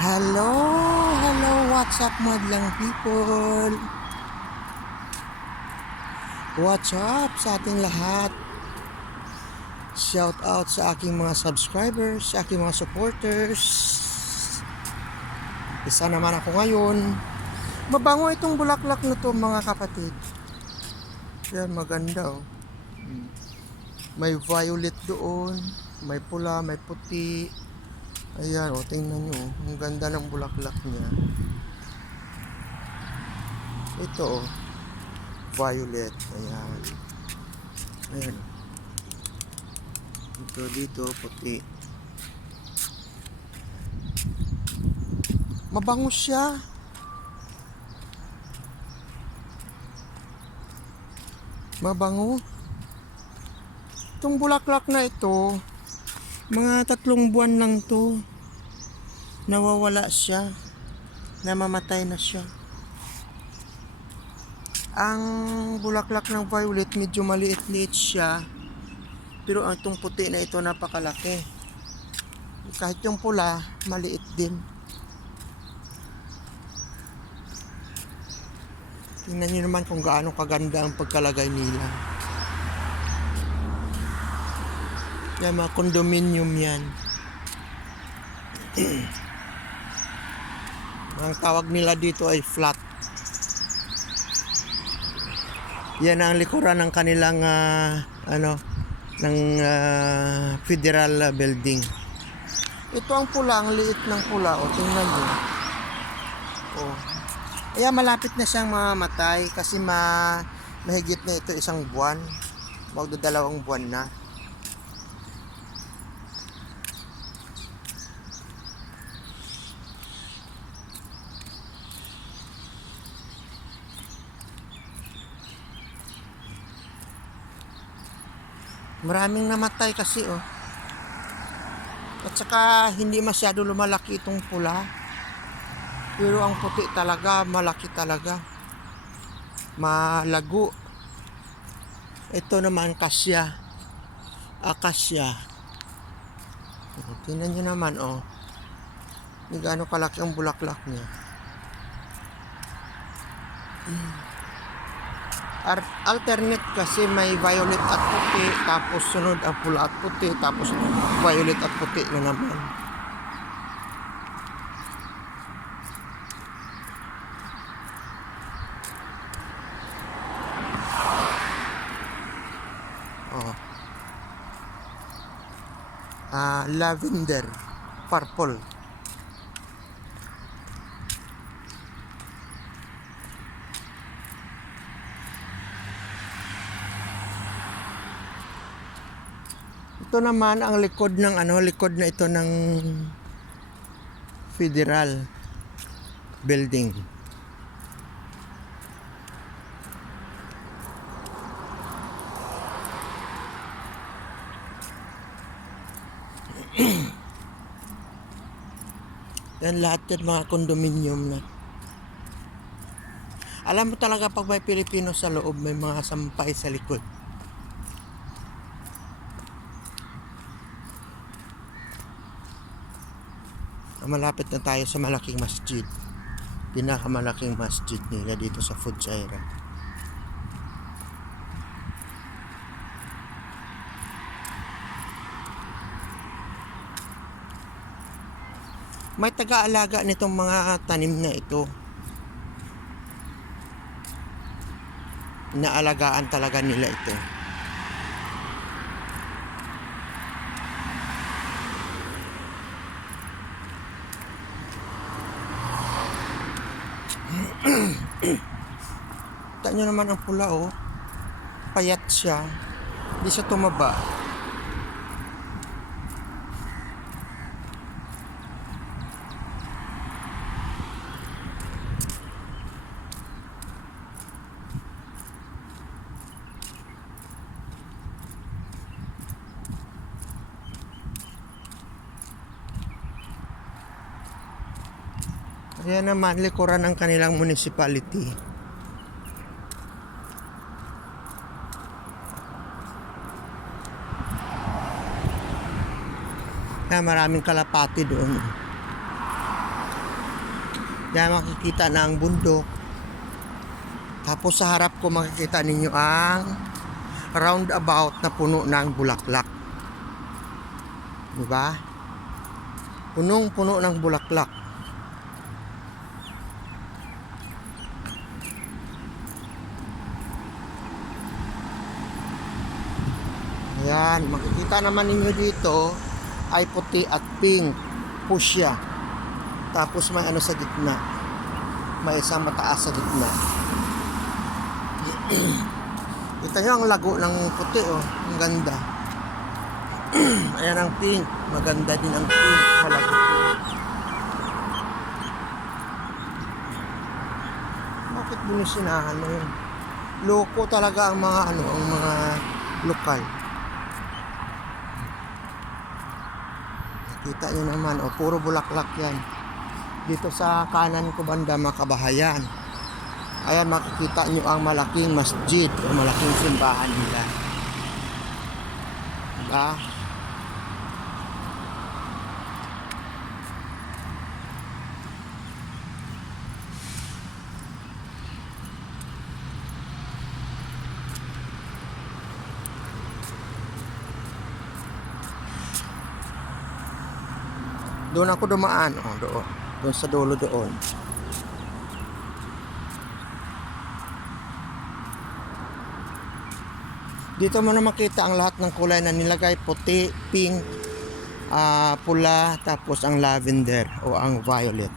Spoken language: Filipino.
Hello, hello, what's up madlang people? What's up sa ating lahat? Shout out sa aking mga subscribers, sa aking mga supporters. Isa naman ako ngayon. Mabango itong bulaklak na to mga kapatid. Yan, maganda oh. May violet doon, may pula, may puti. Ayan oh, tingnan nyo oh. Ang ganda ng bulaklak niya. Ito oh, violet. Ayan. Ayan. Dito, puti. Mabango siya. Mabango. Itong bulaklak na ito, mga 3 buwan lang to. Nawawala siya. Namamatay na siya. Ang bulaklak ng violet medyo maliit-liit siya. Pero ang itong puti na ito napakalaki. Kahit yung pula, maliit din. Tingnan nyo naman kung gaano kaganda ang pagkalagay nila. Yan, mga condominium yan. Ang tawag nila dito ay flat. Yan ang likuran ng kanilang federal building. Ito ang pula, ang liit ng pula. O, tingnan nyo. O. Kaya malapit na siyang mamamatay kasi mahigit na ito 1 buwan. Magdadalawang buwan na. Maraming namatay kasi oh. At saka hindi masyado lumalaki itong pula. Pero ang puti talaga, malaki talaga. Malago. Ito naman kasya. Akasya. Tingnan nyo naman oh. Hindi gaano kalaki ang bulaklak niya. Alternate kasi may violet at puti, tapos sunod ang pula at puti, tapos violet at puti na naman. Oh. Lavender, purple. Ito naman ang likod ng likod na ito ng federal building. Yan lahat yan mga condominium na. Alam mo talaga pag may Pilipino sa loob, may mga sampay sa likod. Malapit na tayo sa malaking masjid. Pinakamalaking masjid nila dito sa Fujairah. May taga-alaga nitong mga tanim na ito. Naalagaan talaga nila ito. Kita nyo naman ang pula oh. Payat siya. Hindi siya tumaba. Ayan naman, likuran ng kanilang municipality. Maraming kalapati doon. Yan makikita na ang bundok. Tapos sa harap ko makikita ninyo ang roundabout na puno ng bulaklak. Diba? Punong-puno ng bulaklak. Ayan, makikita naman ninyo dito ay puti at pink, fuchsia. Tapos may ano sa gitna. May isang mataas sa gitna. Kita nyo ang lago ng puti, oh. Ang ganda. Ayan ang pink. Maganda din ang pink. Malago. Bakit binisinahan na yun? Loko talaga ang mga ano, ang mga lokal. Kita nyo naman, oh, puro bulaklak yan. Dito sa kanan ko banda, mga kabahayan. Ayan, makikita nyo ang malaking masjid o malaking simbahan nila. Diba? Doon ako dumaan, oh, doon. Doon sa dulo doon. Dito mo na makita ang lahat ng kulay na nilagay, puti, pink, pula, tapos ang lavender o ang violet.